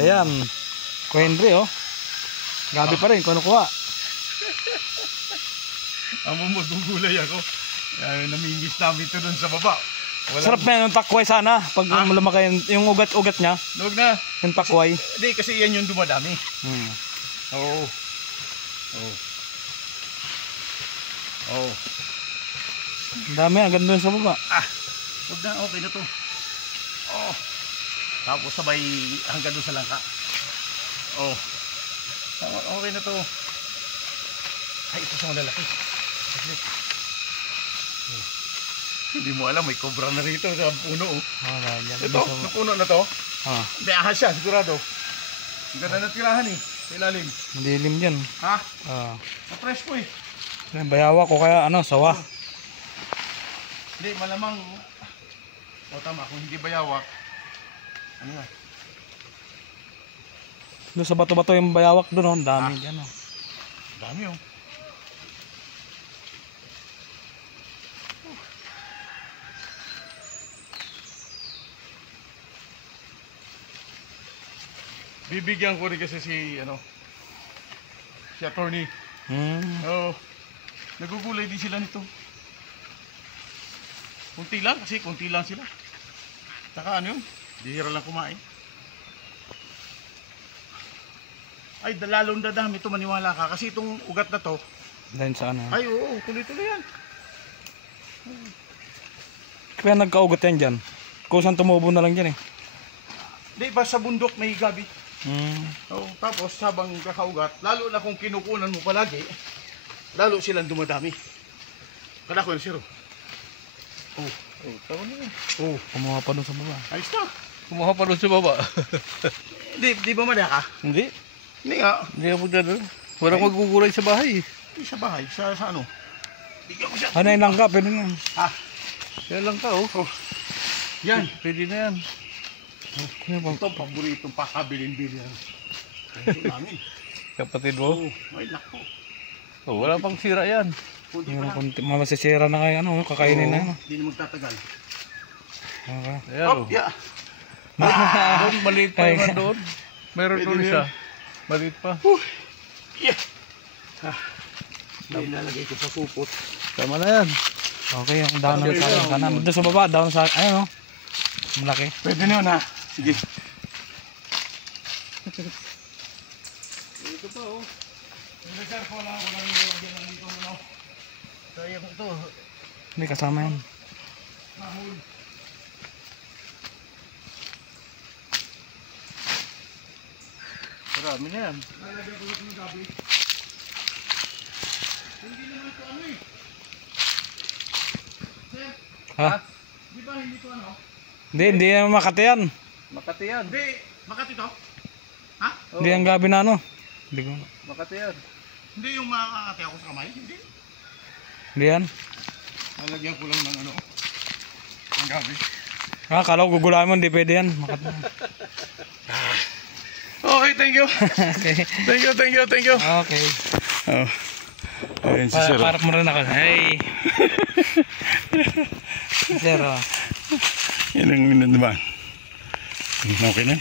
Ayan. Kuya Henry, oh. Gabi pa rin, kuha. Ang magugulay ako. Namingis namin ito dun sa baba. Sarap na yung takway sana. Pag lumaki yung ugat-ugat niya. Luwag na. Yung takway. Hindi, kasi yan yung dumadami. Oo. Ang dami, agad doon sa baba. Huwag na, okay na to. Tapos sabay hanggang doon sa langka. Okay na to. Ay, ito sa malalaki. Hindi mo alam, may cobra na rito sa puno. Ito, sa puno na to. May ahas siya, sigurado. Ang ganda na tirahan eh. Sa ilalim. Madilim yan. Na-fresh po eh. Bayawa ko kaya sawa. Hindi, malamang. Tama, kung hindi bayawak. Ano nga? Doon sa bato-bato yung bayawak doon, ang dami dyan. Dami oh. Bibigyan ko rin kasi si attorney. Nagugulay din sila nito. Kunti lang sila. Saka bihira lang kumain. Ay, lalong dadami ito, maniwala ka. Kasi itong ugat na to. Dahil sa Ay, oo, tuloy-tuloy yan. Kaya nagkaugat yan dyan. Kusan tumubo na lang dyan eh. Di ba sa bundok may gabi? Tapos habang kakaugat, lalo na kung kinukunan mo palagi, lalo silang dumadami. Kada ko yun, siro. Tawag na yun. Kumuha pa doon sa baba. Ayos na. Kumuha pa doon sa baba. Di ba madaka? Hindi. Hindi nga. Hindi ako dyan. Walang magugulay sa bahay. Sa bahay? Sa ano? Bigyan ko siya. Ano yung langka? Pwede na. Yan lang ka Yan. Pwede na yan. Ito ang paboritong pakabilin-bilin. Ito namin. Kapatid mo? Ay, lako. Wala pang sira yan. Masisira na kayo, kakainin na. Hindi na magtatagal. Ayan Yeah. Doon, maliit pa naman doon. Meron doon isa. Maliit pa. Yeah. Ilalagay ko sa supot. Tama na yan. Okay, yung down ng kanan. Doon sa baba, down sa, malaki. Pwede na yun ha. Sige. Ito pa Sir, wala nang lalagyan ng dito sayang ito. Hindi kasama yan. Marami na yan. Lalagyan ko ito ng gabi. Hindi naman ito Sir? Di ba hindi ito Hindi naman Makati yan. Makati yan. Hindi, Makati ito? Hindi ang gabi na Hindi ko. Makati yan. Hindi yung makakati ako sa kamay? Hindi. Hindi yan. Lalagyan ko lang ng ang gabi. Kala ko gugulayan mo, hindi pwede yan. Makati. Okay, thank you. Okay. Thank you. Okay. Ayun si Sir. Parang mo rin ako. Hey. Sir, Yan ang minute naman. Okay na.